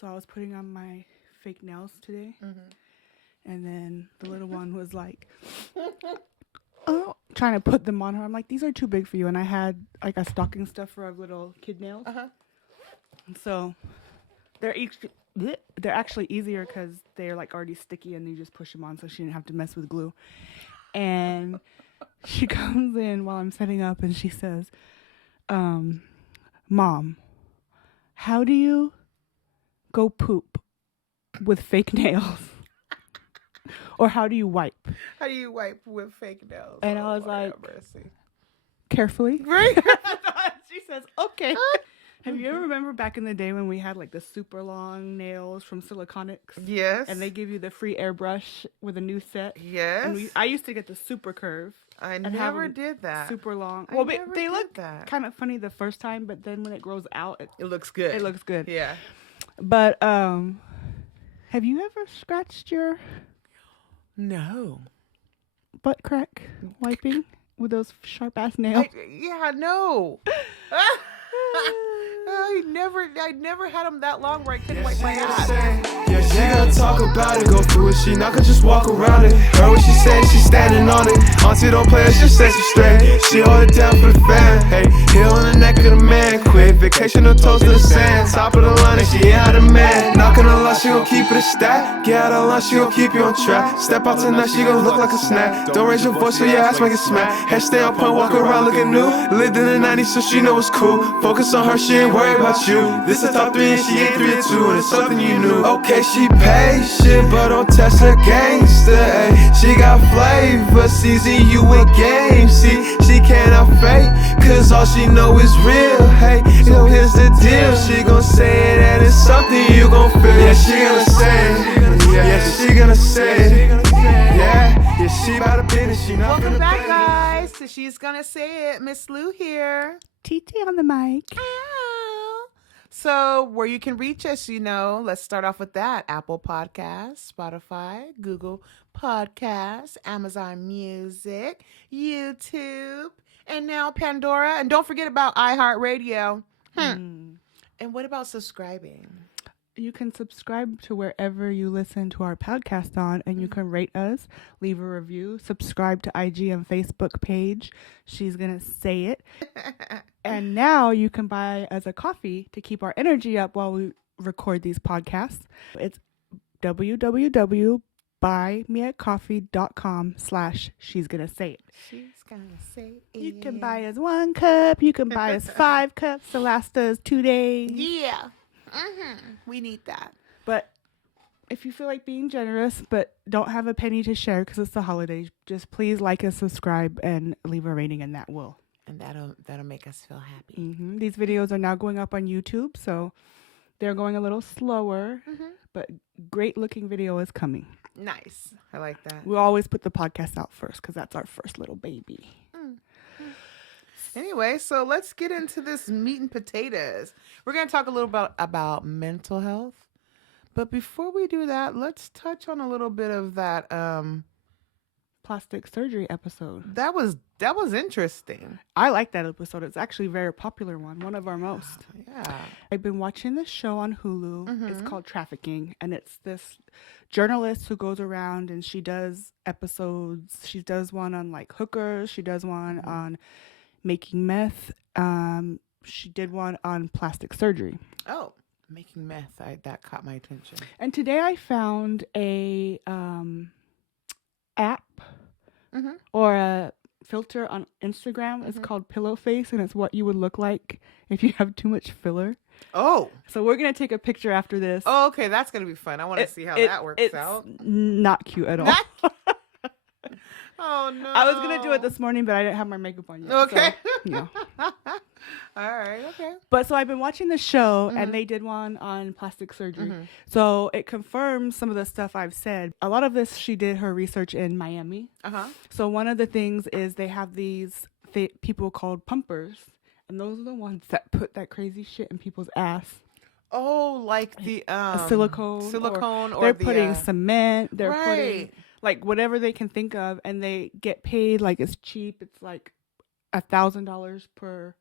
So I was putting on my fake nails today, Mm-hmm. and then the little one was like, oh, trying to put them on her. I'm like, these are too big for you. And I had like a stocking stuffer of little kid nails. Uh-huh. And so they're actually easier because they're like already sticky and you just push them on so she didn't have to mess with glue. And she comes in while I'm setting up and she says, Mom, how do you go poop with fake nails? Or how do you wipe? How do you wipe with fake nails? And I was Lord like, have mercy. Carefully. Right? She says, okay. Have you ever remember back in the day when we had like the super long nails from Siliconics? Yes. And they give you the free airbrush with a new set? Yes. And I used to get the super curve. I and never did that. Super long. I Well, never they did look that. kind of funny the first time, but then when it grows out, It looks good. it looks good. Yeah. But have you ever scratched your No. butt crack wiping with those sharp ass nails? No. I never had them that long where I couldn't wipe my ass. Yeah, she gotta talk about it. Go through it, she not gonna just walk around it. Heard what she said, she standing on it. Auntie don't play her, she says she straight. She hold it down for the fan. Hey, heel on the neck of the man. Quit vacation, no toes to the sand. Top of the line, and she out of man. Not gonna lie, she gon' keep it a stat. Get out of line, she gon' keep you on track. Step out tonight, she gon' look like a snack. Don't raise your voice, so your ass make it smack. Head stay on point, walk around looking new. Lived in the 90s, so she know it's cool. Focus on her, she ain't worried about you. This is top 3 and she ain't 3 or 2, and it's something you knew. Okay, she patient, but don't test her gangster. Ay. She got flavor, season you with game. See, she cannot fake, cause all she know is real. Hey, so here's the deal. She gon' say it and it's something you gon' feel. Yeah, she gonna say it. Yeah, she gonna say it. Yeah, she bout a business, she not Welcome finna back, bend it. guys. So she's gonna say it. Miss Lou here. TT on the mic. Ow. So where you can reach us, let's start off with that. Apple Podcasts, Spotify, Google Podcasts, Amazon Music, YouTube, and now Pandora. And don't forget about iHeartRadio. And what about subscribing? You can subscribe to wherever you listen to our podcast on, and you can rate us, leave a review, subscribe to IG and Facebook page. She's going to say it. And now you can buy us a coffee to keep our energy up while we record these podcasts. It's www.buymeacoffee.com/she's gonna say it. She's gonna say it. You can buy us 1 cup, you can buy us 5 cups to last us 2 days. Yeah. We need that. But if you feel like being generous but don't have a penny to share because it's the holidays, just please like and subscribe and leave a rating, and that will. And that'll make us feel happy. These videos are now going up on YouTube, so they're going a little slower, but great looking video is coming. Nice. I like that. We'll always put the podcast out first because that's our first little baby. Anyway, so let's get into this meat and potatoes. We're going to talk a little about mental health. But before we do that, let's touch on a little bit of that. Plastic surgery episode. That was interesting. I like that episode. It's actually a very popular one of our most. Yeah. I've been watching this show on Hulu. It's called Trafficking, and it's this journalist who goes around and she does episodes. She does one on like hookers. She does one on making meth. She did one on plastic surgery. Oh, making meth. That caught my attention. And today I found a app or a filter on Instagram. It's called Pillow Face, and it's what you would look like if you have too much filler. Oh. So we're gonna take a picture after this. Oh, okay. That's going to be fun. I want to see how that works out. Not cute at all. Oh, no. I was gonna do it this morning, but I didn't have my makeup on yet. Okay. So, All right. Okay. But so I've been watching the show, and they did one on plastic surgery. So it confirms some of the stuff I've said. A lot of this, she did her research in Miami. So one of the things is they have these people called pumpers, and those are the ones that put that crazy shit in people's ass. Oh, like the silicone, or they're putting cement. They're putting like whatever they can think of, and they get paid like it's cheap. It's like $1,000 per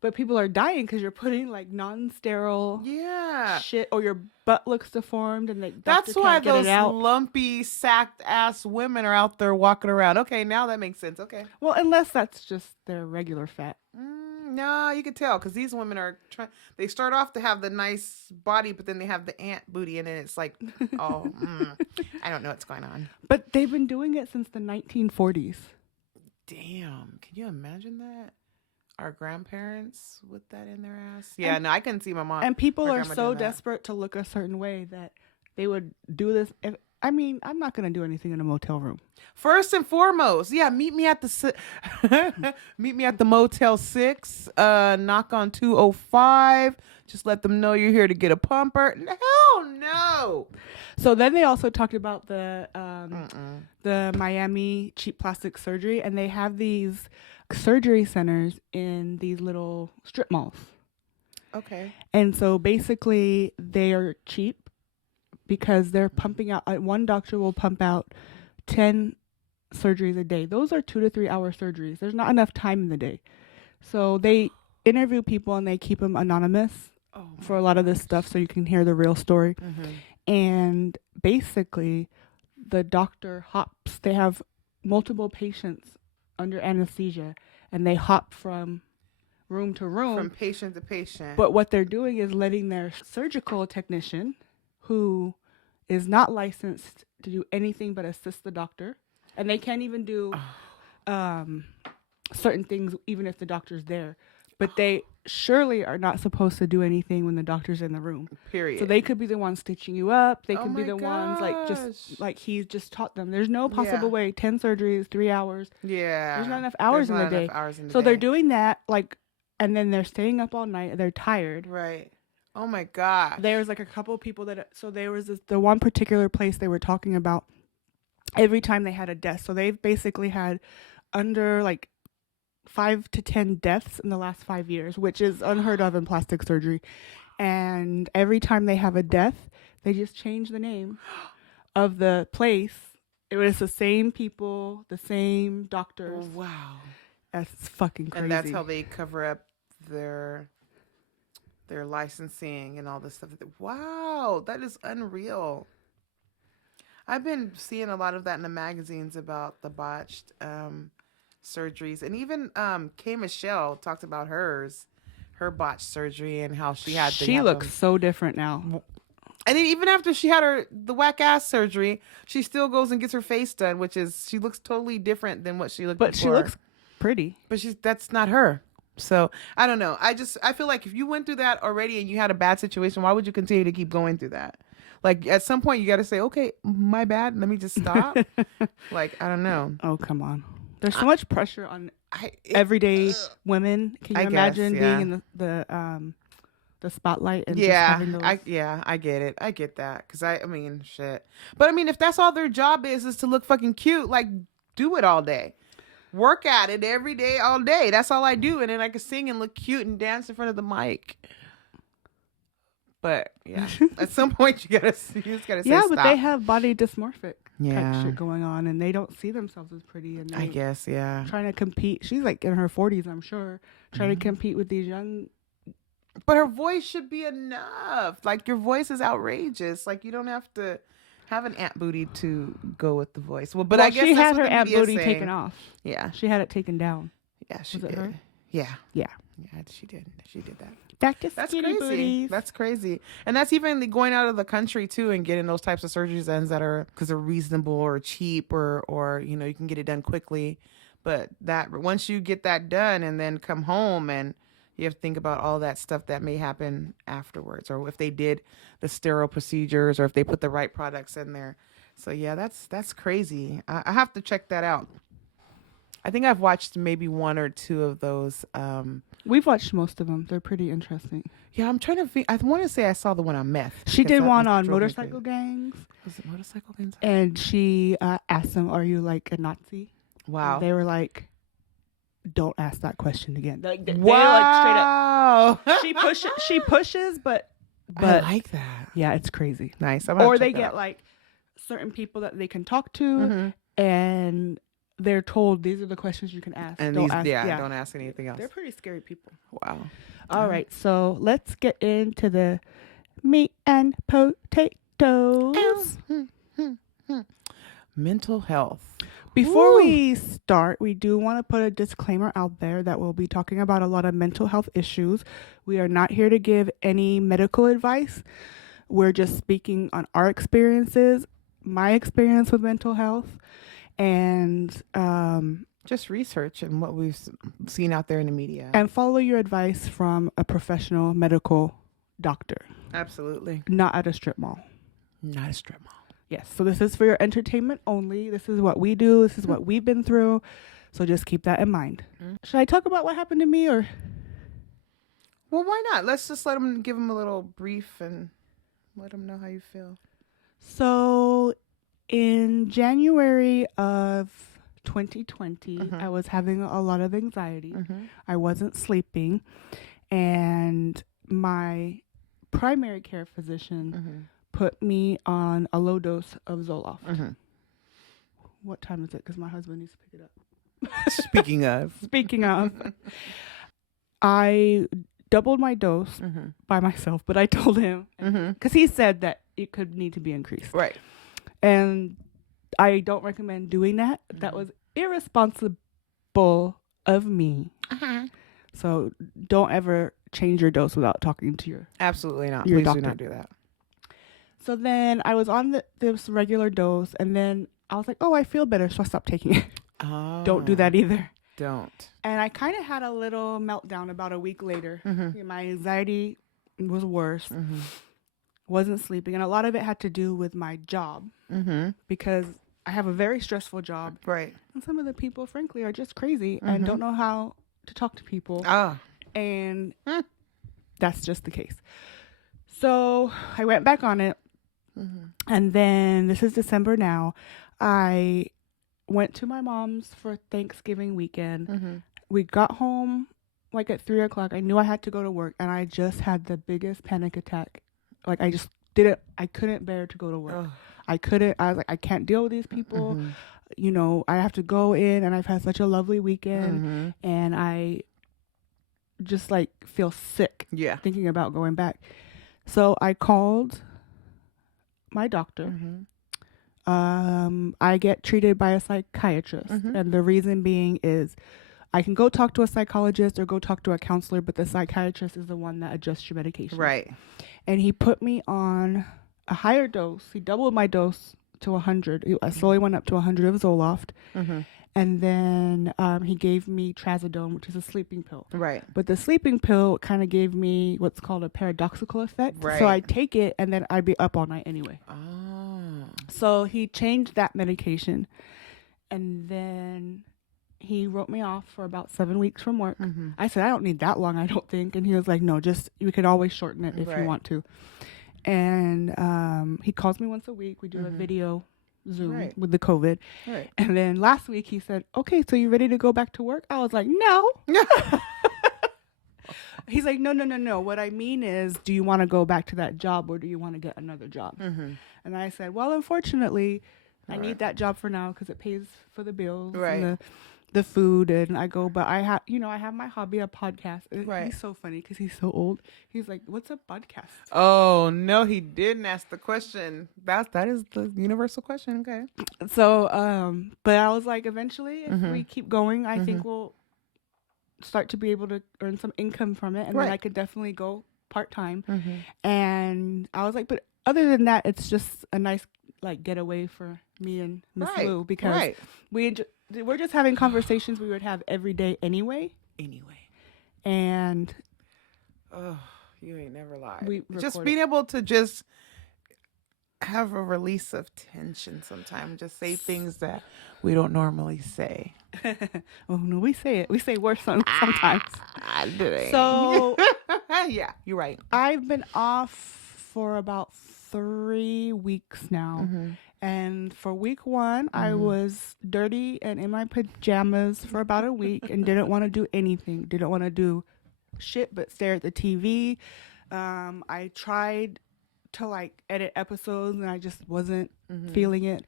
But people are dying because you're putting like non-sterile Yeah. shit, or your butt looks deformed, and the That's doctor why can't get those it out. lumpy, sacked ass women are out there walking around. Okay, now that makes sense. Okay. Well, unless that's just their regular fat. No, you can tell because these women are trying. They start off to have the nice body, but then they have the ant booty, and then it's like, oh, I don't know what's going on. But they've been doing it since the 1940s. Damn, can you imagine that? Our grandparents with that in their ass. Yeah, no, I couldn't see my mom. And people my are grandma so doing that. desperate to look a certain way that they would do this. I mean, I'm not going to do anything in a motel room. First and foremost, yeah, meet me at the meet me at the Motel 6. Knock on 205. Just let them know you're here to get a pumper. Hell no. So then they also talked about the Miami cheap plastic surgery, and they have these surgery centers in these little strip malls. Okay. And so basically they are cheap because they're pumping out, one doctor will pump out 10 surgeries a day. Those are 2 to 3 hour surgeries. There's not enough time in the day. So they interview people and they keep them anonymous for a lot of this stuff so you can hear the real story. And basically the doctor hops. They have multiple patients under anesthesia and they hop from room to room. From patient to patient. But what they're doing is letting their surgical technician, who is not licensed to do anything but assist the doctor, and they can't even do certain things even if the doctor's there. But they surely are not supposed to do anything when the doctor's in the room. Period. So they could be the ones stitching you up. They Oh could be my the ones like gosh. just like he's just taught them. There's no possible Yeah. way. 10 surgeries, 3 hours. Yeah. There's not enough hours There's in not the enough day. hours in the So day. they're doing that like, and then they're staying up all night. They're tired. Right. Oh my God. There's like a couple of people that, so there was the one particular place they were talking about every time they had a death. So they've basically had under like 5 to 10 deaths in the last 5 years, which is unheard of in plastic surgery. And every time they have a death, they just change the name of the place. It was the same people, the same doctors. Wow. That's fucking crazy. And that's how they cover up their licensing and all this stuff. Wow, that is unreal. I've been seeing a lot of that in the magazines about the botched surgeries, and even K. Michelle talked about her botched surgery and how she had. She looks so different now. And then even after she had the whack ass surgery, she still goes and gets her face done, which is she looks totally different than what she looked. But before. she looks pretty. But that's not her. So I don't know. I feel like if you went through that already and you had a bad situation, why would you continue to keep going through that? Like at some point you got to say, okay, my bad. Let me just stop. Like, I don't know. Oh, come on. There's so much pressure on everyday women. Can you I guess, imagine yeah. being in the spotlight and just Yeah, having those... I get it. I get that. Cause I mean, shit. But I mean, if that's all their job is to look fucking cute, like do it all day. Work at it every day, all day. That's all I do. And then I can sing and look cute and dance in front of the mic. But yeah, at some point you just gotta say Yeah, stop. but they have body dysmorphic Yeah. type shit going on, and they don't see themselves as pretty. And I they guess, yeah. trying to compete. She's like in her 40s, I'm sure, trying to compete with these young. But her voice should be enough. Like your voice is outrageous. Like you don't have to have an ant booty to go with the voice. Well, but I guess she that's had what her the ant media is booty saying. taken off. Yeah, She had it taken down. yeah, she Was it did. her? Yeah, Yeah. yeah, she did. She did that. Back to That's skinny crazy. booties. That's crazy. And that's even going out of the country too and getting those types of surgeries done that are because they're reasonable or cheap or you know you can get it done quickly. But that once you get that done and then come home and you have to think about all that stuff that may happen afterwards, or if they did the sterile procedures, or if they put the right products in there. So yeah, that's crazy. I have to check that out. I think I've watched maybe 1 or 2 of those. We've watched most of them. They're pretty interesting. Yeah, I'm trying to think. I want to say I saw the one on meth. She because did that one must on drove me motorcycle crazy. gangs, Was it motorcycle gangs? and she asked them, "Are you like a Nazi?" Wow. And they were like, "Don't ask that question again." Like they wow. like straight up. She pushes, but I like that. yeah, it's crazy. Nice. I'm gonna Or check they that get out. like certain people that they can talk to, Mhm. and they're told these are the questions you can ask. And Don't ask, don't ask anything else. They're pretty scary people. Wow. All right, so let's get into the meat and potatoes. Mental health. Before Woo. we start, we do want to put a disclaimer out there that we'll be talking about a lot of mental health issues. We are not here to give any medical advice. We're just speaking on our experiences, my experience with mental health, and Just research and what we've seen out there in the media. and follow your advice from a professional medical doctor, Absolutely. not at a strip mall. Not a strip mall. Yes, so this is for your entertainment only. This is what we do. This is what we've been through. So just keep that in mind. Should I talk about what happened to me or? Well, why not? Let's just give them a little brief and let them know how you feel. So in January of 2020, I was having a lot of anxiety. I wasn't sleeping. And my primary care physician put me on a low dose of Zoloft. What time is it? Because my husband needs to pick it up. Speaking of. Speaking of, I doubled my dose by myself, but I told him because he said that it could need to be increased. Right. And I don't recommend doing that. That was irresponsible of me. So don't ever change your dose without talking to your. Absolutely not. Your Please doctor. do not do that. So then I was on this regular dose, and then I was like, oh, I feel better, so I stopped taking it. Oh. Don't do that either. Don't. And I kind of had a little meltdown about a week later. My anxiety was worse. Wasn't sleeping. And a lot of it had to do with my job because I have a very stressful job. Right. And some of the people, frankly, are just crazy and don't know how to talk to people. And that's just the case. So I went back on it. And then this is December now. I went to my mom's for Thanksgiving weekend. We got home like at 3:00. I knew I had to go to work, and I just had the biggest panic attack. Like I couldn't bear to go to work. I was like, I can't deal with these people. You know, I have to go in, and I've had such a lovely weekend, and I just like feel sick thinking about going back. So I called my doctor. I get treated by a psychiatrist, and the reason being is I can go talk to a psychologist or go talk to a counselor, but the psychiatrist is the one that adjusts your medication. Right. And he put me on a higher dose. He doubled my dose to 100. I slowly went up to 100 of Zoloft. And then he gave me Trazodone, which is a sleeping pill. Right. But the sleeping pill kind of gave me what's called a paradoxical effect. Right. So I take it, and then I'd be up all night anyway. Oh. So he changed that medication. And then he wrote me off for about 7 weeks from work. I said, I don't need that long, I don't think. And he was like, no, just, you could always shorten it if you want to. And he calls me once a week. We do a video Zoom with the COVID. Right. And then last week he said, okay, so you ready to go back to work? I was like, no. He's like, no. What I mean is, do you want to go back to that job or do you want to get another job? And I said, well, unfortunately, I need that job for now because it pays for the bills and the food. And I go, but I have my hobby, a podcast. Right. He's so funny because he's so old. He's like, what's a podcast? Oh, no, he didn't ask the question. That is the universal question. Okay. So, but I was like, eventually, if we keep going, I think we'll start to be able to earn some income from it. And then I could definitely go part-time. And I was like, but other than that, it's just a nice like getaway for me and Miss Lou because we're just having conversations we would have every day anyway. And you ain't never lied. We just being able to just have a release of tension sometimes, just say things that we don't normally say. Oh no, we say it. We say worse sometimes. Dang. So yeah, you're right. I've been off for about 3 weeks now. And for week 1, I was dirty and in my pajamas for about a week and didn't want to do anything. Didn't want to do shit but stare at the TV. I tried to like edit episodes and I just wasn't feeling it.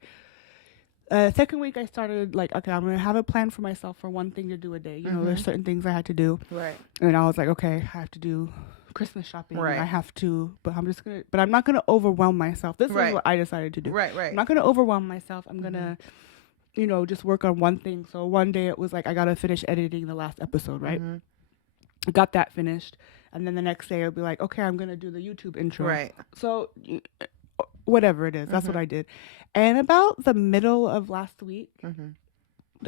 second week I started like, okay, I'm gonna have a plan for myself for one thing to do a day. You know, there's certain things I had to do, Right. and I was like, okay, I have to do Christmas shopping. Right. I have to, but I'm not gonna overwhelm myself. This Right. is what I decided to do. Right. Right. I'm not gonna overwhelm myself. I'm gonna, you know, just work on one thing. So one day it was like I gotta finish editing the last episode, right? I got that finished, and then the next day I'll be like, okay, I'm gonna do the YouTube intro. Right. So whatever it is, that's what I did. And about the middle of last week,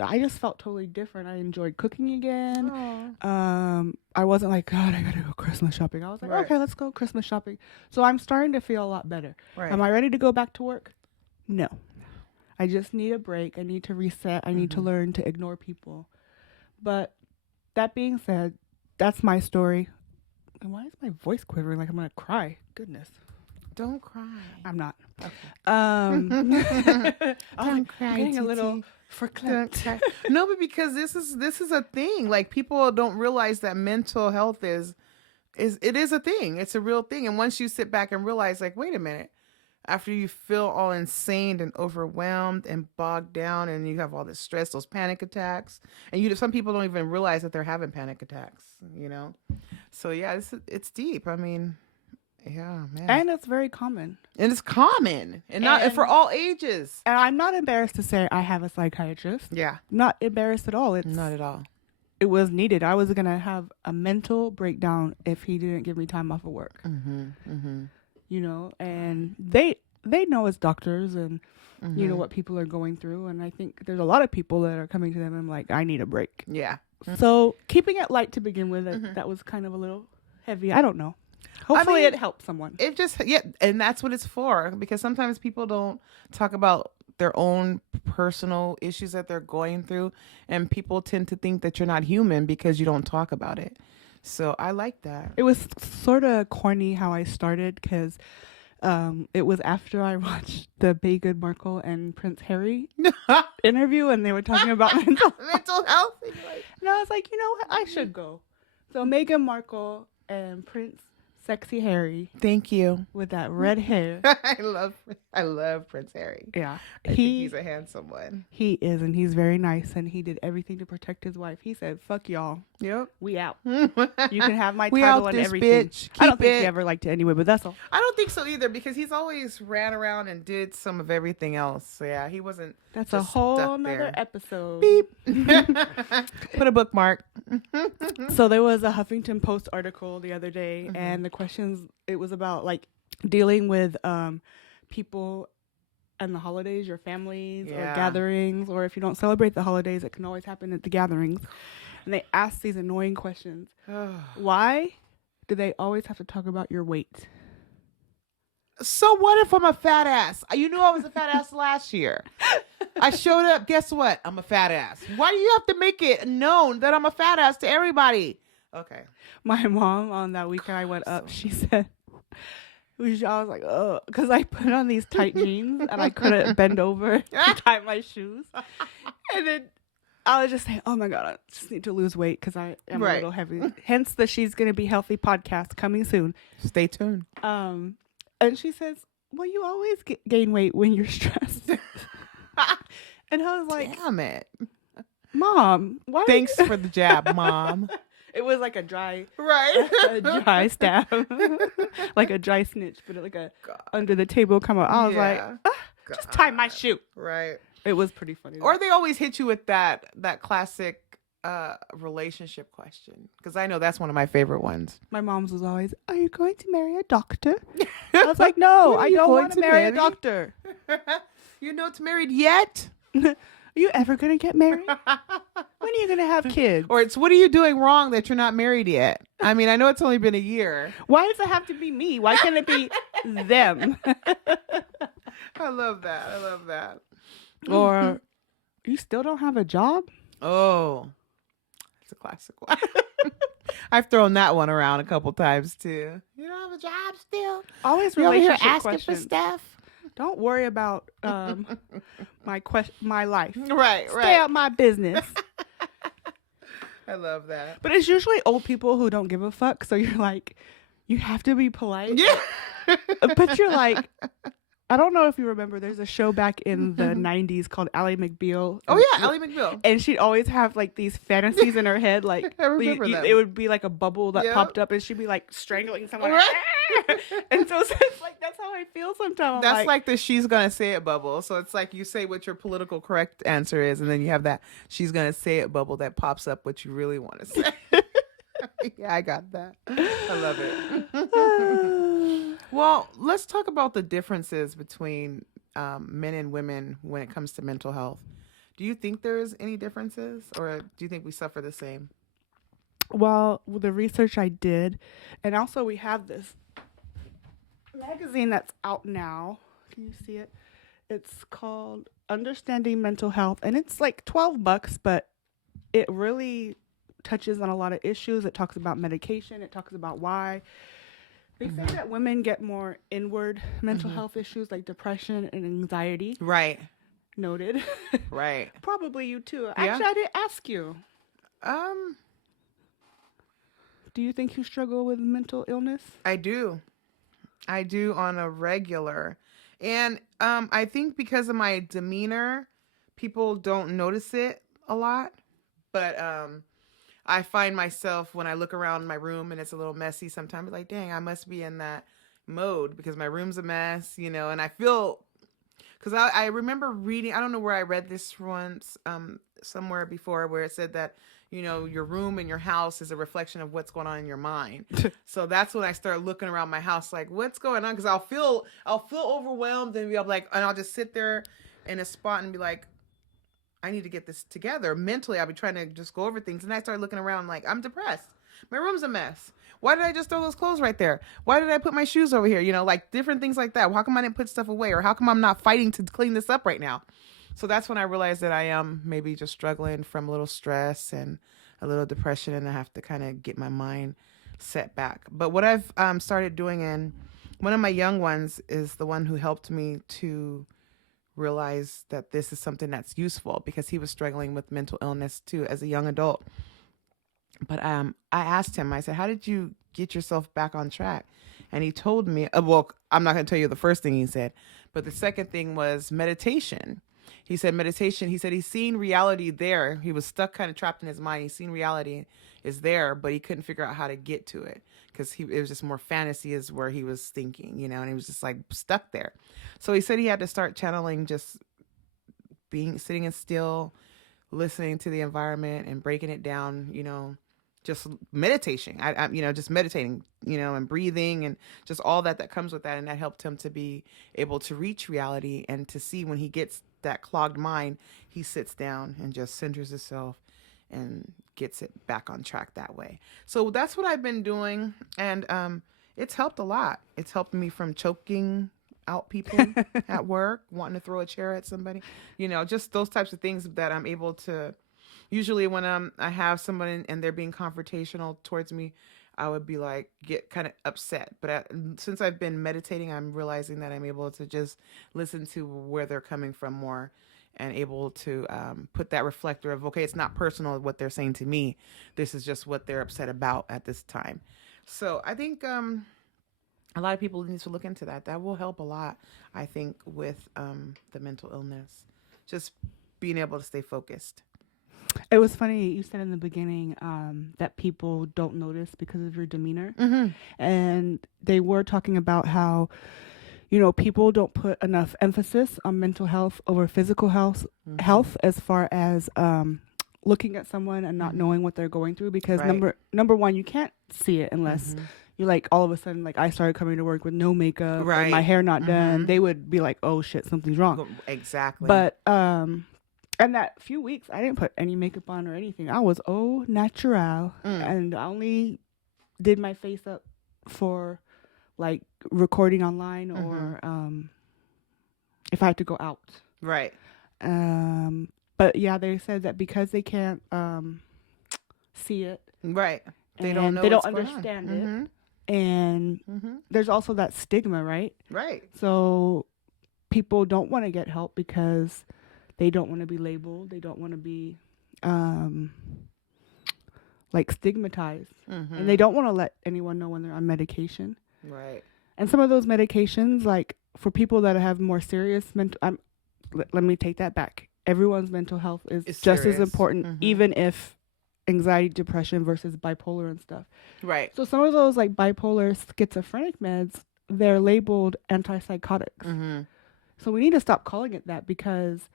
I just felt totally different. I enjoyed cooking again. I wasn't like, God, I gotta go Christmas shopping. I was like, Right. okay, let's go Christmas shopping. So I'm starting to feel a lot better. Right. Am I ready to go back to work? No. I just need a break. I need to reset. I need to learn to ignore people. But that being said, that's my story. And why is my voice quivering like I'm gonna cry? Goodness. Don't cry. I'm not. Okay. I'm cry, getting a TT. little Don't verklempt. cry. No, but because this is a thing. Like, people don't realize that mental health is a thing. It's a real thing. And once you sit back and realize, like, wait a minute, after you feel all insane and overwhelmed and bogged down, and you have all this stress, those panic attacks, and some people don't even realize that they're having panic attacks. You know, so yeah, it's deep. I mean. Yeah, man. And it's very common. And it's common. And not for all ages. And I'm not embarrassed to say I have a psychiatrist. Yeah. Not embarrassed at all. It's Not at all. It was needed. I was going to have a mental breakdown if he didn't give me time off of work. You know, and they know as doctors and you know what people are going through. And I think there's a lot of people that are coming to them and like, I need a break. Yeah. So keeping it light to begin with, that was kind of a little heavy. I don't know. Hopefully mean, it helps someone. It just, and that's what it's for, because sometimes people don't talk about their own personal issues that they're going through, and people tend to think that you're not human because you don't talk about it. So I like that. It was sort of corny how I started because it was after I watched the Meghan Markle and Prince Harry interview, and they were talking about mental health. And I was like, you know what? I should go. So Meghan Markle and Prince Sexy Harry Thank you. with that red hair. I love Prince Harry. Yeah. I think he's a handsome one. He is, and he's very nice, and he did everything to protect his wife. He said, fuck y'all. Yep. We out. You can have my We title out and this everything. bitch. I don't Keep think he it. ever liked it anyway, but that's all. I don't think so either, because he's always ran around and did some of everything else. So yeah, he wasn't. That's a just whole stuck nother there. episode. Beep. Put a bookmark. So there was a Huffington Post article the other day, and the questions, it was about like dealing with people and the holidays, your families or Yeah. gatherings, or if you don't celebrate the holidays, it can always happen at the gatherings. And they asked these annoying questions. Why do they always have to talk about your weight? So what if I'm a fat ass? You knew I was a fat ass last year. I showed up. Guess what? I'm a fat ass. Why do you have to make it known that I'm a fat ass to everybody? Okay. My mom on that weekend I went up, she said, I was like, oh, because I put on these tight jeans and I couldn't bend over to tie my shoes. And then I was just saying, oh my God, I just need to lose weight because I am a Right. little heavy. Hence the She's Gonna Be Healthy podcast coming soon. Stay tuned. And she says, well, you always gain weight when you're stressed. And I was like, Damn it. Mom, why? Thanks for the jab, Mom. It was like a dry stab, like a dry snitch, but like a under the table come out. I was like, just tie my shoe. Right. It was pretty funny. Or they always hit you with that classic relationship question, because I know that's one of my favorite ones. My mom's was always, "Are you going to marry a doctor?" I was like, "No, When are I you don't going want to to marry a marry? doctor." You're not married yet? Are you ever gonna get married? When are you gonna have kids? Or it's, what are you doing wrong that you're not married yet? I mean, I know it's only been a year. Why does it have to be me? Why can't it be them? I love that. Or you still don't have a job? Oh, it's a classic one. I've thrown that one around a couple times too. You don't have a job still? Always You over here relationship asking questions. for stuff? Don't worry about my life. Right, Stay out my business. I love that. But it's usually old people who don't give a fuck. So you're like, you have to be polite. Yeah. But you're like, I don't know if you remember, there's a show back in the 90s called Ally McBeal. Oh yeah, Ally McBeal. And she'd always have like these fantasies in her head, like I remember that. it would be like a bubble that Yep. popped up, and she'd be like strangling someone. Right. And so it's like that's how I feel sometimes. That's like the she's gonna say it bubble. So it's like you say what your political correct answer is, and then you have that she's gonna say it bubble that pops up what you really want to say. Yeah, I got that. I love it. Well, let's talk about the differences between men and women when it comes to mental health. Do you think there's any differences, or do you think we suffer the same? Well, with the research I did, and also we have this magazine that's out now. Can you see it? It's called Understanding Mental Health, and it's like $12, but it really touches on a lot of issues. It talks about medication. It talks about why. They say that women get more inward mental health issues like depression and anxiety. Right. Noted. Right. Probably you too. Yeah. Actually, I didn't ask you. Do you think you struggle with mental illness? I do. I do on a regular. And I think because of my demeanor, people don't notice it a lot. But I find myself when I look around my room and it's a little messy sometimes, like, dang, I must be in that mode because my room's a mess, you know, and I feel, because I remember reading, I don't know where I read this once, somewhere before, where it said that, you know, your room and your house is a reflection of what's going on in your mind. So that's when I start looking around my house, like, what's going on? Because I'll feel overwhelmed and I'll be like, and I'll just sit there in a spot and be like, I need to get this together. Mentally, I'll be trying to just go over things. And I start looking around like, I'm depressed. My room's a mess. Why did I just throw those clothes right there? Why did I put my shoes over here? You know, like different things like that. How come I didn't put stuff away? Or how come I'm not fighting to clean this up right now? So that's when I realized that I am maybe just struggling from a little stress and a little depression. And I have to kind of get my mind set back. But what I've started doing, and one of my young ones is the one who helped me to realize that this is something that's useful, because he was struggling with mental illness too as a young adult. But I asked him, I said, how did you get yourself back on track? And he told me, well, I'm not going to tell you the first thing he said, but the second thing was meditation. He said meditation. He said he's seen reality there. He was stuck, kind of trapped in his mind. He's seen reality is there, but he couldn't figure out how to get to it, because it was just more fantasy is where he was thinking, you know, and he was just like stuck there. So he said he had to start channeling, just sitting still, listening to the environment and breaking it down, you know, just meditation. I you know, just meditating, you know, and breathing and just all that comes with that. And that helped him to be able to reach reality and to see when he gets that clogged mind, he sits down and just centers himself and gets it back on track that way. So that's what I've been doing. And it's helped a lot. It's helped me from choking out people at work, wanting to throw a chair at somebody, you know, just those types of things that I'm able to. Usually when I have someone and they're being confrontational towards me, I would be like, get kind of upset. But since I've been meditating, I'm realizing that I'm able to just listen to where they're coming from more, and able to put that reflector of, okay, it's not personal what they're saying to me. This is just what they're upset about at this time. So I think a lot of people need to look into that. That will help a lot, I think, with the mental illness. Just being able to stay focused. It was funny, you said in the beginning that people don't notice because of your demeanor. Mm-hmm. And they were talking about how, you know, people don't put enough emphasis on mental health over physical health, as far as looking at someone and not knowing what they're going through. Because Right. number one, you can't see it unless you, like, all of a sudden, like, I started coming to work with no makeup, Right. and my hair not done. They would be like, oh shit, something's wrong. Exactly. But and that few weeks, I didn't put any makeup on or anything. I was au natural, and I only did my face up for like recording online or if I had to go out. Right. But yeah, they said that because they can't see it, Right. They and don't know. they don't what's going understand on. it, and there's also that stigma, right? Right. So people don't want to get help because they don't want to be labeled. They don't want to be like stigmatized. Mm-hmm. And they don't want to let anyone know when they're on medication. Right. And some of those medications, like for people that have more serious mental, let me take that back. Everyone's mental health is It's just as serious. important, Mhm. even if anxiety, depression versus bipolar and stuff. Right. So some of those like bipolar, schizophrenic meds, they're labeled antipsychotics. Mm-hmm. So we need to stop calling it that, because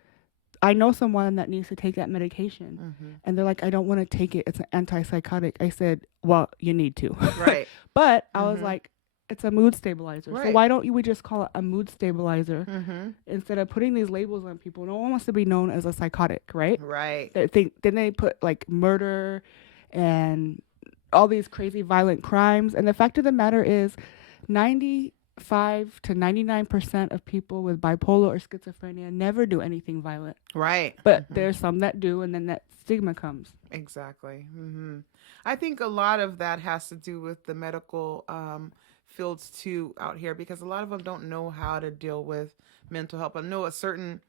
I know someone that needs to take that medication Mm-hmm. and they're like, I don't want to take it. It's an antipsychotic. I said, well, you need to. Right. But I was Mhm. like, it's a mood stabilizer. So Right. why don't we just call it a mood stabilizer Mm-hmm. instead of putting these labels on people? No one wants to be known as a psychotic, right? Right. Then they put like murder and all these crazy violent crimes. And the fact of the matter is 95 to 99% of people with bipolar or schizophrenia never do anything violent. Right. But Mhm. there's some that do, and then that stigma comes. Exactly. Mm-hmm. I think a lot of that has to do with the medical fields too out here, because a lot of them don't know how to deal with mental health. I know a certain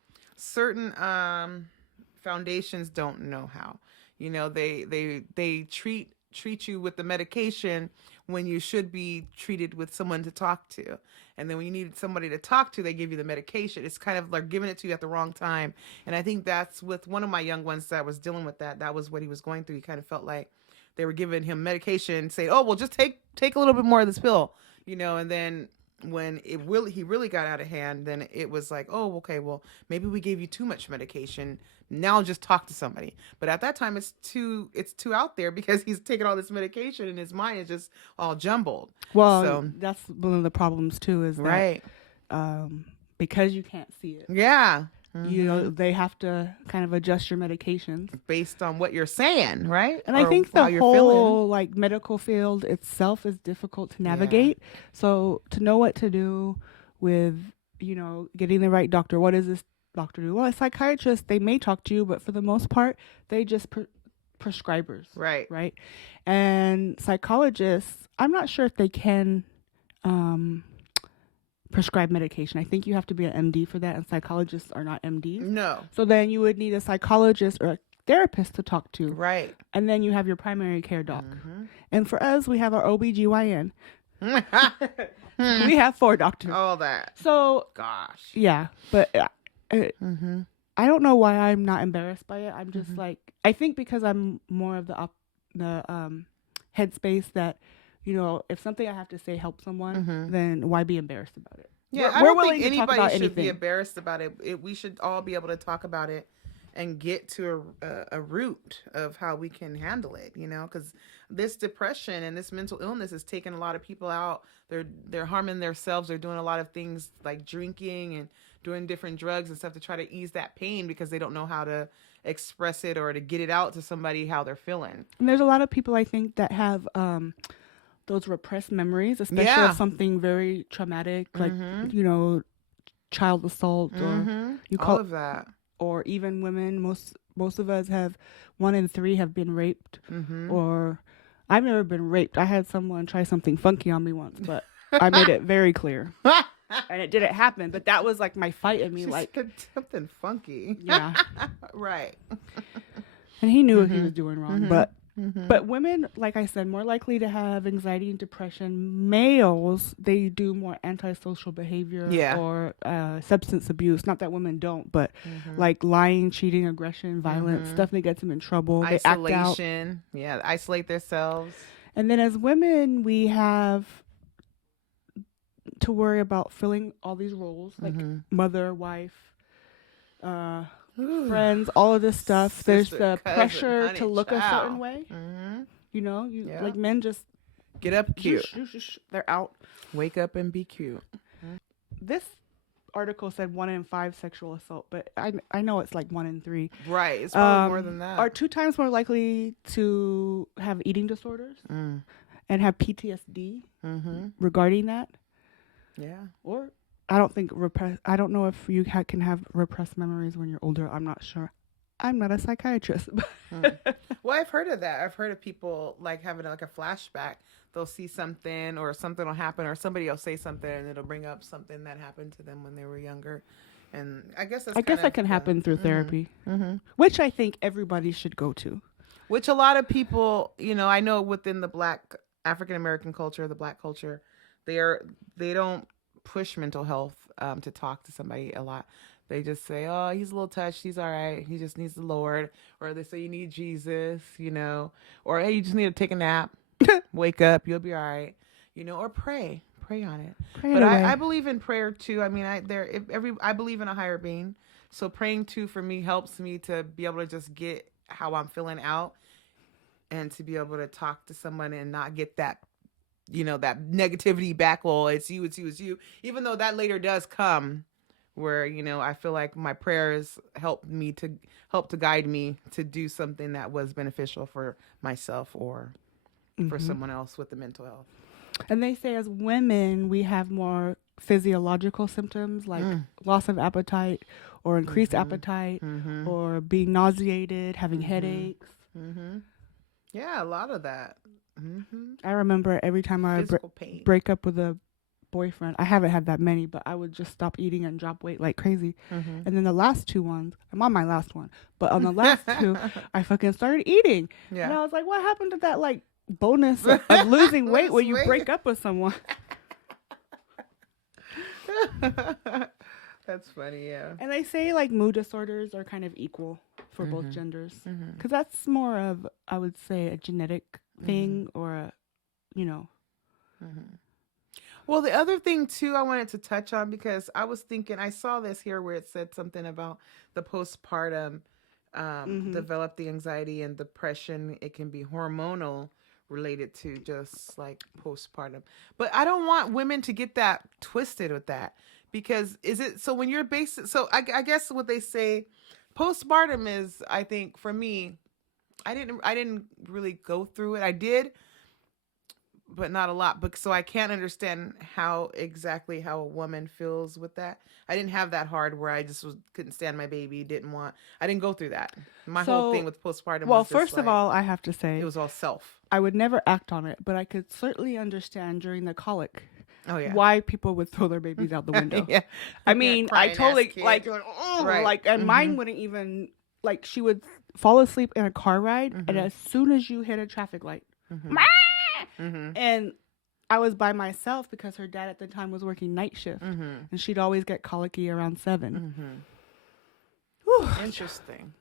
foundations don't know how. You know, they treat you with the medication when you should be treated with someone to talk to. And then when you need somebody to talk to, they give you the medication. It's kind of like giving it to you at the wrong time. And I think that's with one of my young ones that was dealing with that. That was what he was going through. He kind of felt like they were giving him medication, say, "Oh, well, just take a little bit more of this pill," you know. And then when he really got out of hand, then it was like, "Oh, okay, well, maybe we gave you too much medication. Now just talk to somebody." But at that time, it's too out there, because he's taking all this medication and his mind is just all jumbled. Well, So- that's one of the problems too, is that Right. because you can't see it, Yeah. you know, they have to kind of adjust your medications. Based on what you're saying, right? And I Or think how the you're whole feeling. like medical field itself is difficult to navigate. So to know what to do with, you know, getting the right doctor. What does this doctor do? Well, a psychiatrist, they may talk to you, but for the most part, they just prescribers, Right. right? And psychologists, I'm not sure if they can prescribe medication. I think you have to be an MD for that, and psychologists are not MDs. No. So then you would need a psychologist or a therapist to talk to. Right. And then you have your primary care doc. Mm-hmm. And for us, we have our OBGYN. We have 4 doctors. All that. So, Gosh. yeah. But Mm-hmm. I don't know why I'm not embarrassed by it. I'm just like, I think because I'm more of the headspace that, you know, if something I have to say helps someone, then why be embarrassed about it? Yeah, I We're don't willing think to talk anybody about should be anything. embarrassed about it. We should all be able to talk about it and get to a root of how we can handle it, you know, because this depression and this mental illness is taking a lot of people out. They're harming themselves. They're doing a lot of things like drinking and doing different drugs and stuff to try to ease that pain, because they don't know how to express it or to get it out to somebody how they're feeling. And there's a lot of people, I think, that have those repressed memories, especially Yeah. of something very traumatic, like, you know, child assault, or you All call of that. or even women. Most of us have 1 in 3 have been raped, or I've never been raped. I had someone try something funky on me once, but I made it very clear, and it didn't happen. But that was like my fight in me, She like, said something funky. yeah. Right. And he knew what he was doing wrong, but women, like I said, more likely to have anxiety and depression. Males, they do more antisocial behavior Yeah. or substance abuse. Not that women don't, but like lying, cheating, aggression, violence, stuff that gets them in trouble. They act out. Isolation. Yeah, isolate themselves. And then as women, we have to worry about filling all these roles, like mother, wife, friends, all of this stuff. There's Sister, the cousin, pressure honey, to look a child. certain way. Mm-hmm. You know, Yeah. like men just Get up cute. they're out. Wake up and be cute. This article said 1 in 5 sexual assault, but I know it's like 1 in 3. Right. It's probably more than that. Are 2 times more likely to have eating disorders Mm. and have PTSD Mm-hmm. regarding that. Yeah. Or I don't think I don't know if you can have repressed memories when you're older. I'm not sure. I'm not a psychiatrist. Well, I've heard of that. I've heard of people like having like a flashback. They'll see something or something will happen or somebody will say something and it'll bring up something that happened to them when they were younger. And I guess that's I guess kind that of can happen through therapy, Mm-hmm. which I think everybody should go to. Which a lot of people, you know, I know within the Black African American culture, the Black culture, they don't push mental health to talk to somebody a lot. They just say, "Oh, he's a little touched. He's all right. He just needs the Lord." Or they say, "You need Jesus," or "Hey, you just need to take a nap, wake up, you'll be all right," or pray on it. Pray But it away. I believe in prayer too. I mean, I believe in a higher being, so praying too for me helps me to be able to just get how I'm feeling out, and to be able to talk to someone and not get that that negativity back. Well, it's you, it's you, it's you. Even though that later does come, where I feel like my prayers help to guide me to do something that was beneficial for myself or for someone else with the mental health. And they say as women, we have more physiological symptoms like loss of appetite or increased appetite or being nauseated, having headaches. Yeah, a lot of that. I remember every time I would Physical pain. break up with a boyfriend, I haven't had that many, but I would just stop eating and drop weight like crazy. And then the last two ones, I'm on my last one, but on the last two, I fucking started eating. Yeah. And I was like, what happened to that like bonus of losing weight when you Lose weight. break up with someone? That's funny, yeah. And they say like mood disorders are kind of equal for both genders. Because that's more of, I would say, a genetic thing or a, Well, the other thing too I wanted to touch on, because I was thinking, I saw this here where it said something about the postpartum develop the anxiety and depression. It can be hormonal related to just like postpartum. But I don't want women to get that twisted with that, because when you're I guess what they say postpartum is, I think for me, I didn't really go through it. I did, but not a lot. But so I can't understand how a woman feels with that. I didn't have that hard where I just couldn't stand my baby, I didn't go through that. My whole thing with postpartum well, was just first of like, all, I have to say, it was all self. I would never act on it, but I could certainly understand during the colic Oh yeah. why people would throw their babies out the window. Yeah. I mean, I Crying totally ass kid. like, Right. like, and mine wouldn't even like. She would fall asleep in a car ride, and as soon as you hit a traffic light, and I was by myself because her dad at the time was working night shift, and she'd always get colicky around 7. Whew. Interesting.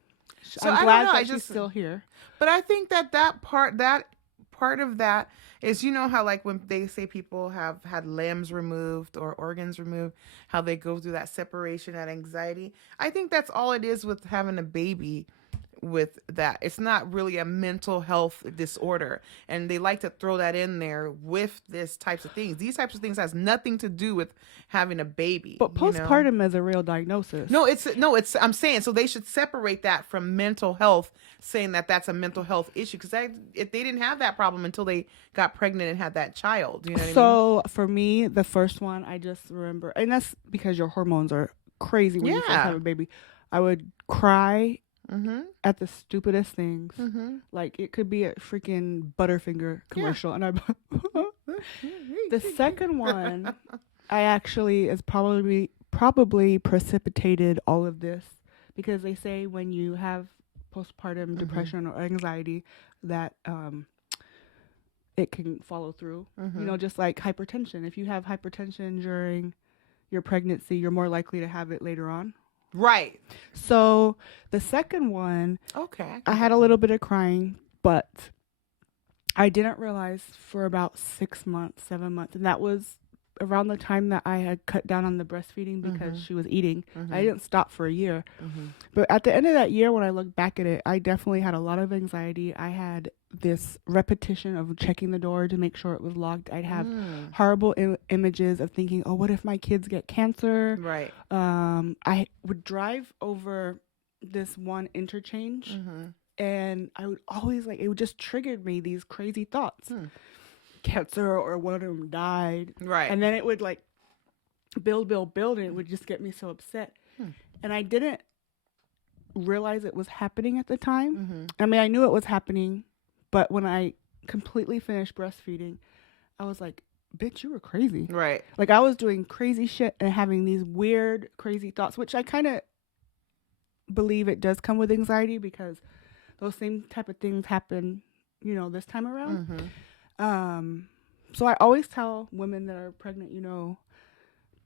I'm I glad don't know, that I she's just- still here. But I think that part of that is, how like when they say people have had limbs removed or organs removed, how they go through that separation, that anxiety. I think that's all it is with having a baby. With that, it's not really a mental health disorder, and they like to throw that in there with these types of things. These types of things has nothing to do with having a baby. But postpartum is a real diagnosis. No, I'm saying, so they should separate that from mental health, saying that that's a mental health issue, because if they didn't have that problem until they got pregnant and had that child, you know what I mean? So for me, the first one, I just remember, and that's because your hormones are crazy when you first Yeah. have a baby. I would cry Mm-hmm. at the stupidest things. Mm-hmm. Like it could be a freaking Butterfinger commercial, and I. The second one, I actually is probably precipitated all of this, because they say when you have postpartum depression or anxiety that it can follow through. Just like hypertension. If you have hypertension during your pregnancy, you're more likely to have it later on. Right. So the second one, Okay. I had a little bit of crying, but I didn't realize for about 6 months, 7 months, and that was around the time that I had cut down on the breastfeeding because she was eating. I didn't stop for a year. But at the end of that year, when I look back at it, I definitely had a lot of anxiety. I had this repetition of checking the door to make sure it was locked. I'd have horrible images of thinking, oh, what if my kids get cancer? Right. I would drive over this one interchange, and I would always it would just trigger me these crazy thoughts. Cancer, or one of them died. Right. And then it would build, and it would just get me so upset. And I didn't realize it was happening at the time. I mean, I knew it was happening, but when I completely finished breastfeeding, I was like, bitch, you were crazy. Right. Like I was doing crazy shit and having these weird, crazy thoughts, which I kind of believe it does come with anxiety, because those same type of things happen, this time around. So I always tell women that are pregnant,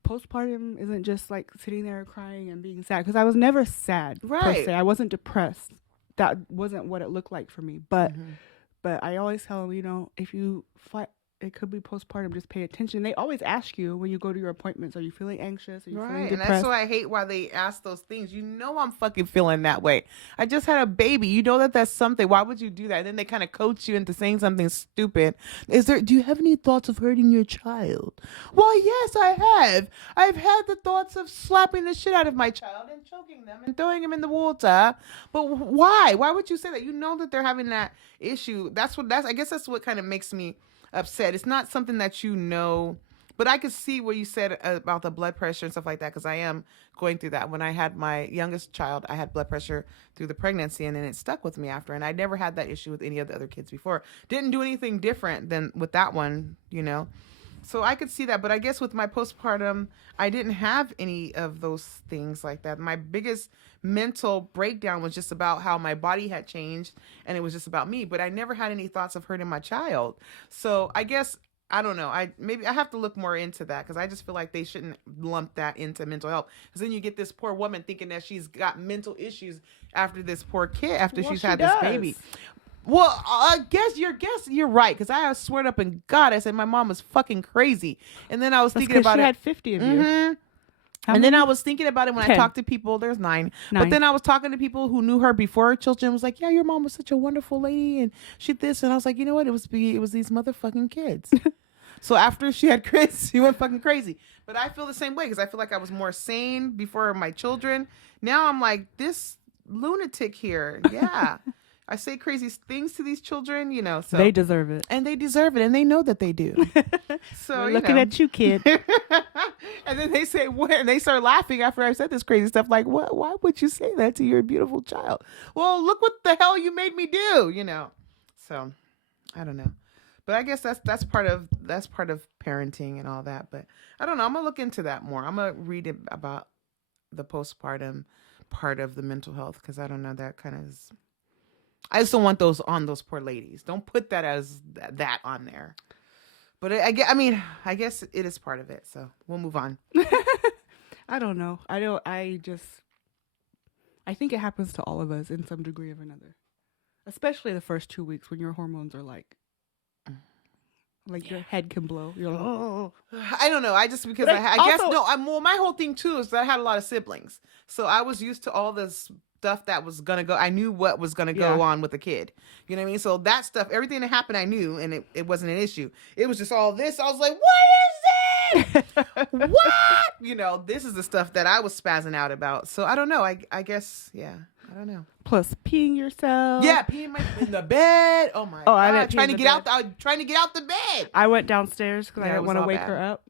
postpartum isn't just like sitting there crying and being sad, because I was never sad per Right. se. I wasn't depressed. That wasn't what it looked like for me. But Mhm. but I always tell them, if you fight, it could be postpartum. Just pay attention. They always ask you when you go to your appointments, are you feeling anxious? Are you feeling Right. And depressed? that's why I hate why they ask those things. I'm fucking feeling that way. I just had a baby. You know that's something. Why would you do that? And then they kind of coach you into saying something stupid. Do you have any thoughts of hurting your child? Well, yes, I have. I've had the thoughts of slapping the shit out of my child and choking them and throwing them in the water. But why? Why would you say that? You know that they're having that issue. I guess that's what kind of makes me upset. It's not something that you know. But I could see what you said about the blood pressure and stuff like that, because I am going through that. When I had my youngest child, I had blood pressure through the pregnancy, and then it stuck with me after. And I never had that issue with any of the other kids before. Didn't do anything different than with that one, So I could see that. But I guess with my postpartum, I didn't have any of those things like that. My biggest mental breakdown was just about how my body had changed, and it was just about me. But I never had any thoughts of hurting my child. So I guess, I don't know. Maybe I have to look more into that, because I just feel like they shouldn't lump that into mental health. Because then you get this poor woman thinking that she's got mental issues after this poor kid, after she's had this baby. Well, I guess you're right, because I swear up in God, I said my mom was fucking crazy, and then I was That's thinking about she it. had 50 of you. Mhm. How And then many? I was thinking about it when I 10. talked to people. There's 9. But 9. then I was talking to people who knew her before her children. Was like, yeah, your mom was such a wonderful lady, and she this. And I was like, you know what? It was these motherfucking kids. So after she had Chris, she went fucking crazy. But I feel the same way, because I feel like I was more sane before my children. Now I'm like, this lunatic here. Yeah. I say crazy things to these children, so They deserve it. and they deserve it, and they know that they do. So We're looking at you, kid. And then they say what? And they start laughing after I said this crazy stuff. Like, what? Why would you say that to your beautiful child? Well, look what the hell you made me do. So I don't know, but I guess that's part of parenting and all that. But I don't know. I'm gonna look into that more. I'm gonna read about the postpartum part of the mental health, because I don't know, that kind of is. I just don't want those on those poor ladies. Don't put that as that on there. But I guess it is part of it. So we'll move on. I don't know. I think it happens to all of us in some degree or another. Especially the first 2 weeks when your hormones are like your head can blow. You're like, oh. I don't know. I just, because But I also- guess, no, my whole thing too is that I had a lot of siblings. So I was used to all this stuff that was going to go. I knew what was going to go on with the kid. You know what I mean? So that stuff, everything that happened, I knew, and it wasn't an issue. It was just all this. I was like, what is it? What? This is the stuff that I was spazzing out about. So I don't know. I guess, yeah. I don't know. Plus peeing yourself. Yeah, peeing in the bed. Oh my I God. didn't pee Trying in to the get bed. out. Trying to get out the bed. I went downstairs because I Yeah, it didn't was want to all wake bad. her up,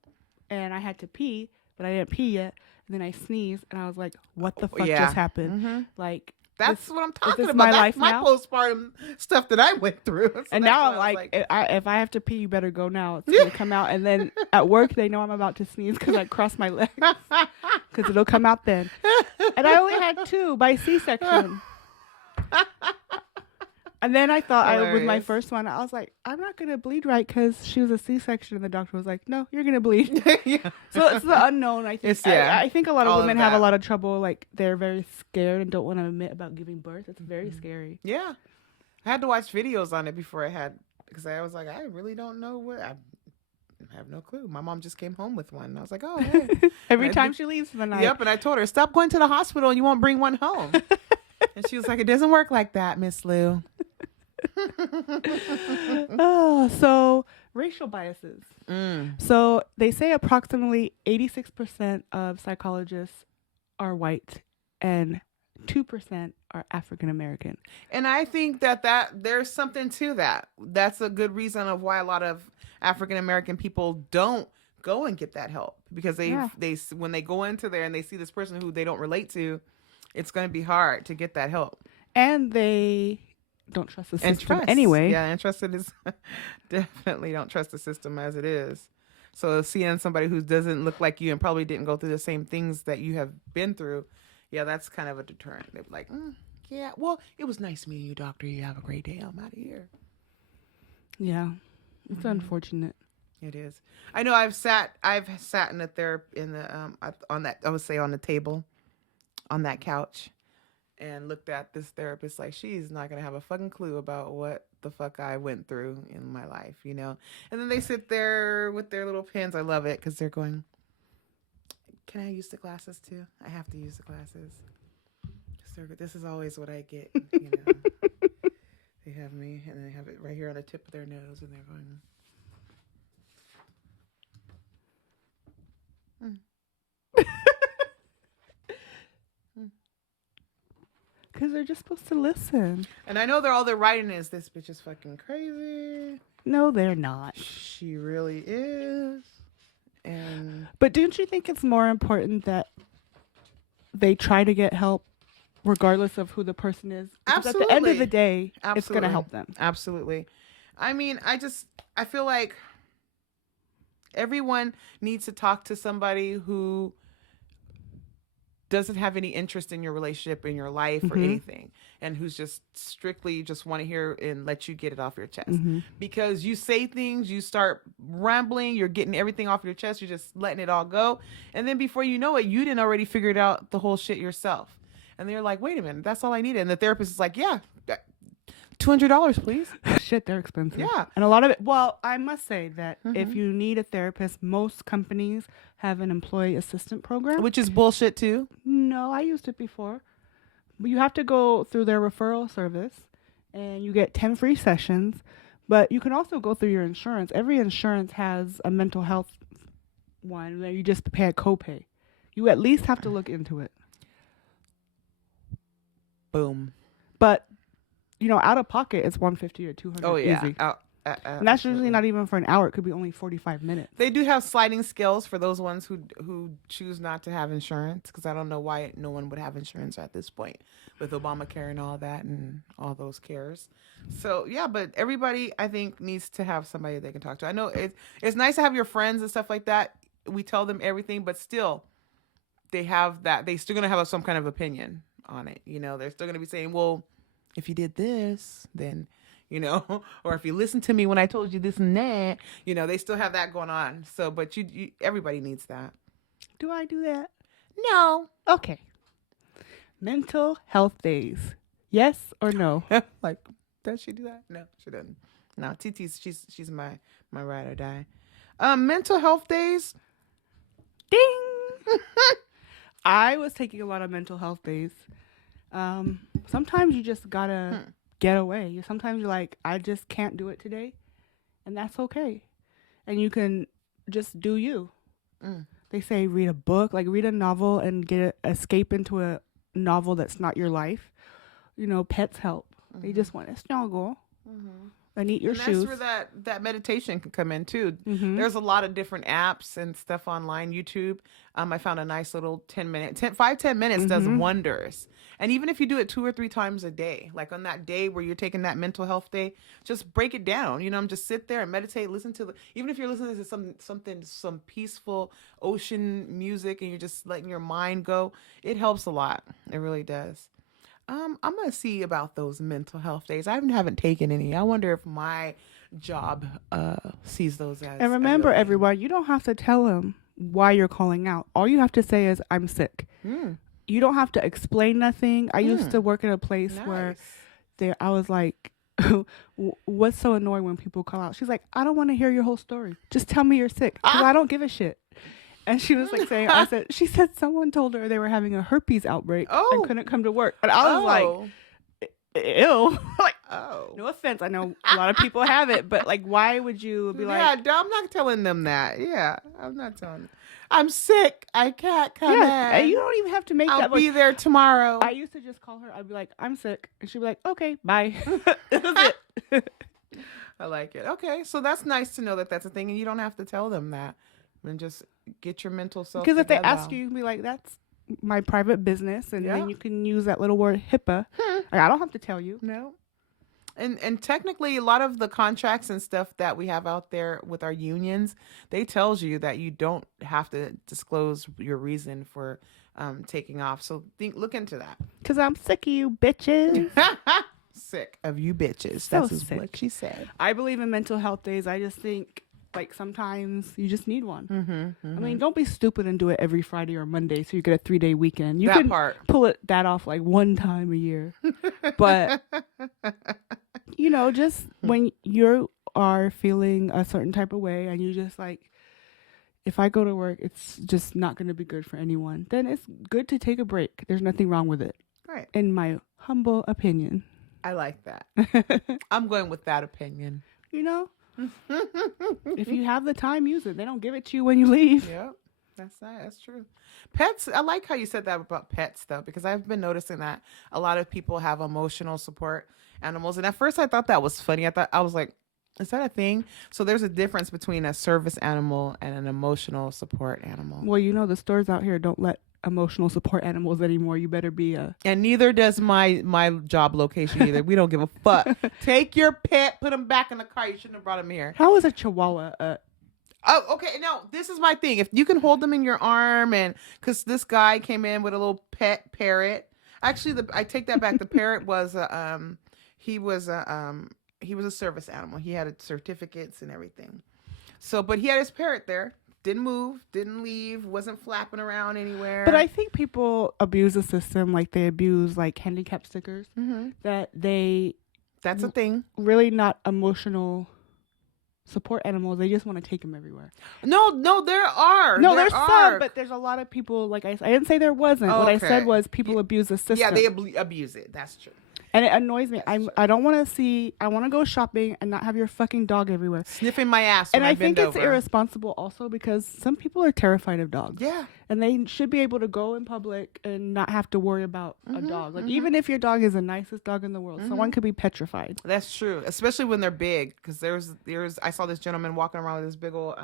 and I had to pee, but I didn't pee yet. And then I sneezed, and I was like, "What the fuck Yeah. just happened?" Mhm. Like That's this- what I'm is talking this about. my That's life my now? postpartum stuff that I went through. So And that's now why I'm I was like, if I have to pee, you better go now. It's gonna come out, and then at work they know I'm about to sneeze because I cross my legs because it'll come out then. And I only had 2 by C-section. And then I thought with my Hilarious. first one, I was like, I'm not gonna bleed right because she was a C-section, and the doctor was like, no, you're gonna bleed. Yeah. So it's the unknown. I think. It's- yeah, I think a lot of all of women have a that. lot of trouble. Like they're very scared and don't want to admit about giving birth. It's very scary. Yeah. I had to watch videos on it before because I was like, I really don't know I have no clue. My mom just came home with one. And I was like, oh, hey. Every I time did- she leaves for the night. Yep. And I told her, stop going to the hospital and you won't bring one home. And she was like, it doesn't work like that, Miss Lou. Oh, so racial biases. Mm. So they say approximately 86% of psychologists are white and 2% are African American. And I think that there's something to that. That's a good reason of why a lot of African American people don't go and get that help, because they when they go into there and they see this person who they don't relate to, it's going to be hard to get that help. And they don't trust the And system trust. anyway. Yeah, and trust it is definitely don't trust the system as it is. So seeing somebody who doesn't look like you and probably didn't go through the same things that you have been through, yeah, that's kind of a deterrent. They're like, yeah, well, it was nice meeting you, doctor. You have a great day. I'm out of here. Yeah. It's unfortunate. It is. I know. I've sat in a on that, I would say, on the table, on that couch, and looked at this therapist like she's not gonna have a fucking clue about what the fuck I went through in my life, you know. And then they sit there with their little pens. I love it because they're going, "Can I use the glasses too? I have to use the glasses." So this is always what I get, you know. They have me, and they have it right here on the tip of their nose, and they're going. Because they're just supposed to listen. And I know all they're writing is, "This bitch is fucking crazy." No, they're not. She really is. And But don't you think it's more important that they try to get help regardless of who the person is? Because at the end of the day, it's going to help them. Absolutely. I mean, I feel like everyone needs to talk to somebody who doesn't have any interest in your relationship, in your life, or anything, and who's just strictly just want to hear and let you get it off your chest. Because you say things, you start rambling, you're getting everything off your chest, you're just letting it all go, and then before you know it, you didn't already figured out the whole shit yourself. And they're like, "Wait a minute, that's all I needed." And the therapist is like, "Yeah, $200, please." Shit, they're expensive. Yeah. And a lot of it, well, I must say that if you need a therapist, most companies have an employee assistant program. Which is bullshit too. No, I used it before. But you have to go through their referral service and you get 10 free sessions. But you can also go through your insurance. Every insurance has a mental health one where you just pay a copay. You at least have to look into it. Boom. But, you know, out of pocket, it's $150 or $200 Oh yeah. easy. And that's usually not even for an hour. It could be only 45 minutes. They do have sliding scales for those ones who choose not to have insurance, because I don't know why no one would have insurance at this point with Obamacare and all that and all those cares. So yeah, but everybody I think needs to have somebody they can talk to. I know it's nice to have your friends and stuff like that. We tell them everything, but still they have that. They still gonna have some kind of opinion on it. You know, they're still gonna be saying, "Well, if you did this, then." You know, or if you listen to me when I told you this and that, you know, they still have that going on. So, but you everybody needs that. Do I do that? No. Okay. Mental health days. Yes or no? Like, does she do that? No, she doesn't. No, TT's she's my ride or die. Mental health days. Ding. I was taking a lot of mental health days. Sometimes you just gotta get away. Sometimes you're like, I just can't do it today, and that's okay. And you can just do you. They say read a book, like read a novel and escape into a novel that's not your life. You know, pets help. They just want to snuggle and eat your shoes. That's where that meditation can come in too. There's a lot of different apps and stuff online. YouTube. I found a nice little 10 minutes does wonders. And even if you do it 2 or 3 times a day, like on that day where you're taking that mental health day, just break it down. You know, just sit there and meditate. Listen to even if you're listening to some peaceful ocean music and you're just letting your mind go, it helps a lot. It really does. I'm gonna see about those mental health days. I haven't taken any. I wonder if my job sees those as. And remember, everyone, you don't have to tell them why you're calling out. All you have to say is, "I'm sick." You don't have to explain nothing. I used to work in a place where I was like, "What's so annoying when people call out?" She's like, "I don't want to hear your whole story. Just tell me you're sick, because I don't give a shit." And she was like saying, she said someone told her they were having a herpes outbreak and couldn't come to work. And I was like, ew. Like, no offense. I know a lot of people have it, but like, why would you be like, yeah, I'm not telling them that. Yeah, I'm not telling them. I'm sick. I can't come and in. you don't even have to make I'll that. be there tomorrow. I used to just call her. I'd be like, "I'm sick." And she'd be like, "Okay, bye." That was it. I like it. Okay, so that's nice to know that that's a thing, and you don't have to tell them that. And just get your mental self. Because if they ask you, you can be like, "That's my private business," and then you can use that little word HIPAA. Like, I don't have to tell you. No. And technically, a lot of the contracts and stuff that we have out there with our unions, they tells you that you don't have to disclose your reason for taking off. So look into that. Because I'm sick of you bitches. Sick of you bitches. So That's sick. what she said. I believe in mental health days. I just think Like sometimes you just need one. Mm-hmm. I mean, don't be stupid and do it every Friday or Monday so you get a 3-day weekend. You That can part. pull that off like one time a year. But, you know, just when you are feeling a certain type of way and you just like, if I go to work, it's just not going to be good for anyone, then it's good to take a break. There's nothing wrong with it, Right. in my humble opinion. I like that. I'm going with that opinion. You know, if you have the time, use it. They don't give it to you when you leave. Yep. That's true. Pets, I like how you said that about pets though, because I've been noticing that a lot of people have emotional support animals. And at first I thought that was funny. I was like, is that a thing? So there's a difference between a service animal and an emotional support animal. Well, you know, the stores out here don't let emotional support animals anymore. You better be a... And neither does my job location either. We don't give a fuck. Take your pet, put him back in the car. You shouldn't have brought him here. How is a chihuahua? Oh, okay. Now, this is my thing. If you can hold them in your arm, and because this guy came in with a little pet parrot. Actually, I take that back. The parrot was he was a service animal. He had certificates and everything. So, but he had his parrot there. Didn't move, didn't leave, wasn't flapping around anywhere. But I think people abuse the system like they abuse like handicap stickers. Mm-hmm. That they That's a thing. really not emotional support animals. They just want to take them everywhere. No, there are. No, There there's are. some, but there's a lot of people. Like I didn't say there wasn't. Oh, What I okay. said was people abuse the system. Yeah, they abuse it. That's true. and it annoys me. I don't want to see. I want to go shopping and not have your fucking dog everywhere. Sniffing my ass when And I think bend it's over. irresponsible also because some people are terrified of dogs. Yeah. And they should be able to go in public and not have to worry about a Mm-hmm, dog. Like even if your dog is the nicest dog in the world, someone could be petrified. That's true, especially when they're big. Because there's I saw this gentleman walking around with this big old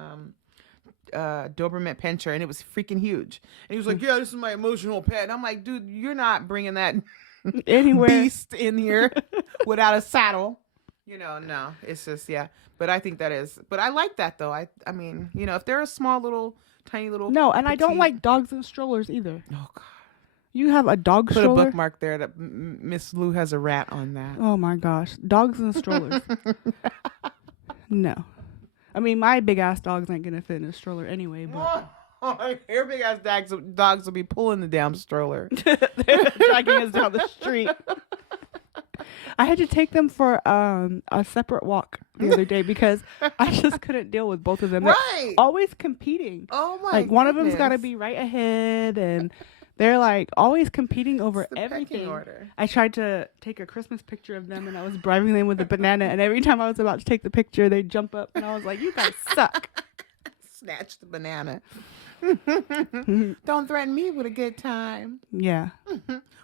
Doberman Pinscher, and it was freaking huge. And he was like, "Yeah, this is my emotional pet." And I'm like, "Dude, you're not bringing that Anywhere. beast in here without a saddle." No, it's just But I think that is. But I like that though. I mean, if they're a small little, tiny little. No, and I don't petite- like dogs in strollers either. Oh God. You have a dog Put stroller? a bookmark there that Miss Lou has a rat on that. Oh my gosh. Dogs in strollers. No. I mean, my big ass dogs ain't gonna fit in a stroller anyway, but Your big ass dogs will be pulling the damn stroller. they're dragging us down the street. I had to take them for a separate walk the other day because I just couldn't deal with both of them. They're Right. always competing. Oh my Like one of them's got to goodness. be right ahead, and they're like always competing over It's the pecking everything. order. I tried to take a Christmas picture of them, and I was bribing them with a banana. And every time I was about to take the picture, they'd jump up, and I was like, "You guys suck." Snatch the banana. Don't threaten me with a good time. Yeah,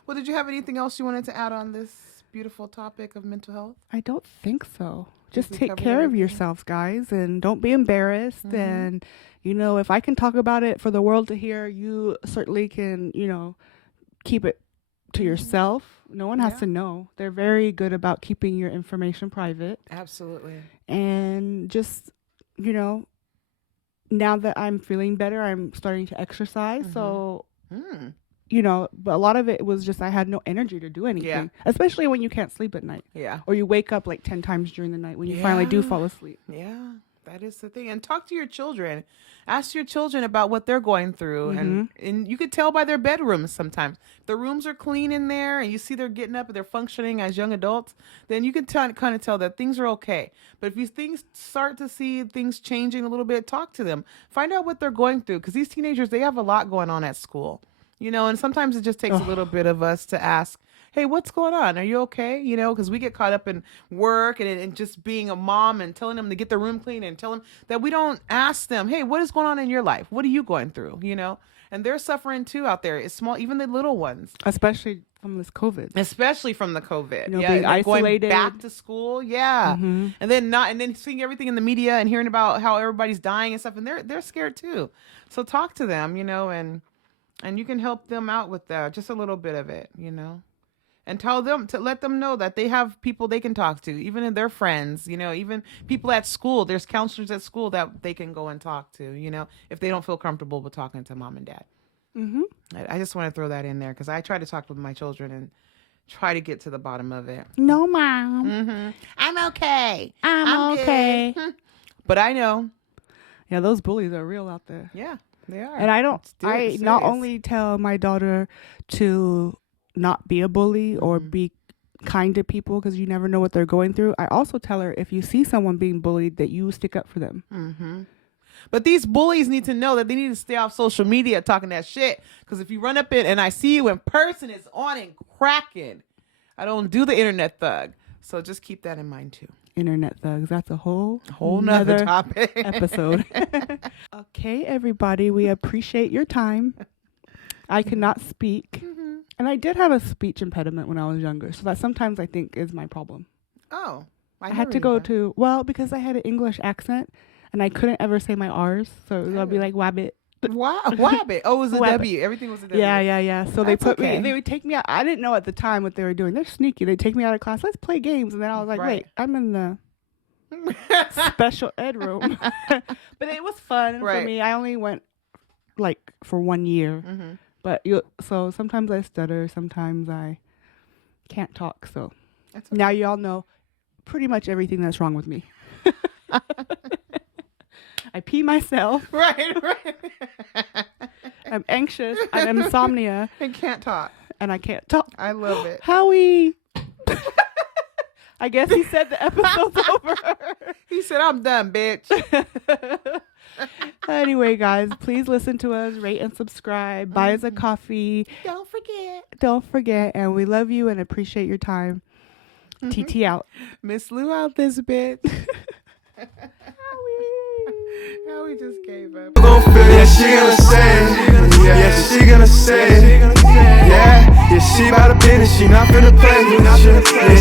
Well, did you have anything else you wanted to add on this beautiful topic of mental health? I don't think so. Just we take covered care of everything? yourselves, guys, and don't be embarrassed. And if I can talk about it for the world to hear, you certainly can. Keep it to yourself. No one has Yeah. to know. They're very good about keeping your information private. Absolutely. And just now that I'm feeling better, I'm starting to exercise. So but a lot of it was just I had no energy to do anything, especially when you can't sleep at night Yeah. or you wake up like 10 times during the night when you finally do Yeah. fall asleep. Yeah. That is the thing. And talk to your children. Ask your children about what they're going through. And you could tell by their bedrooms sometimes. If the rooms are clean in there and you see they're getting up and they're functioning as young adults, then you can kind of tell that things are okay. But if you start to see things changing a little bit, talk to them. Find out what they're going through. Because these teenagers, they have a lot going on at school. And sometimes it just takes a little bit of us to ask, hey, what's going on? Are you okay? Because we get caught up in work and just being a mom and telling them to get their room clean and tell them that we don't ask them, hey, what is going on in your life? What are you going through? And they're suffering too out there. It's small, even the little ones, Especially from this COVID. especially from the COVID. being and then going isolated. back to school. Yeah. And then seeing everything in the media and hearing about how everybody's dying and stuff. And they're scared too. So talk to them, and you can help them out with that, just a little bit of it, and tell them to let them know that they have people they can talk to, even their friends, even people at school. There's counselors at school that they can go and talk to, if they don't feel comfortable with talking to mom and dad. I just want to throw that in there because I try to talk with my children and try to get to the bottom of it. No, Mom. I'm okay. I'm good. okay. But I know Yeah, those bullies are real out there. Yeah, they are. And I It's not serious. only tell my daughter to not be a bully or be kind to people because you never know what they're going through. I also tell her if you see someone being bullied that you stick up for them. But these bullies need to know that they need to stay off social media talking that shit. Because if you run up in and I see you in person, it's on and cracking. I don't do the internet thug. So just keep that in mind too. Internet thugs. That's a whole Nother topic. episode. Okay, everybody. We appreciate your time. I cannot speak. And I did have a speech impediment when I was younger. So that sometimes I think is my problem. Oh. I had to go to, because I had an English accent and I couldn't ever say my R's. So I'll be like, wabbit. Wabbit. Oh, it was a Wabbit. W. Everything was a W. Yeah. So they That's put okay. me, they would take me out. I didn't know at the time what they were doing. They're sneaky. They take me out of class. Let's play games. And then I was like, Right. wait, I'm in the special ed room. But it was fun for Right. me. I only went like for 1 year. But so sometimes I stutter. Sometimes I can't talk. So That's okay. now you all know pretty much everything that's wrong with me. I pee myself. Right. I'm anxious. I have insomnia. I can't talk. And I can't talk. I love it. Howie. I guess he said the episode's over. He said, I'm done, bitch. Anyway, guys, please listen to us, rate and subscribe, buy us a coffee. Don't forget. And we love you and appreciate your time. TT out. Miss Lou out this bitch. Howie. Now we just gave up. Yeah, she gonna say it. Yeah, she gonna say it. Yeah, she about a business, she not finna play with you.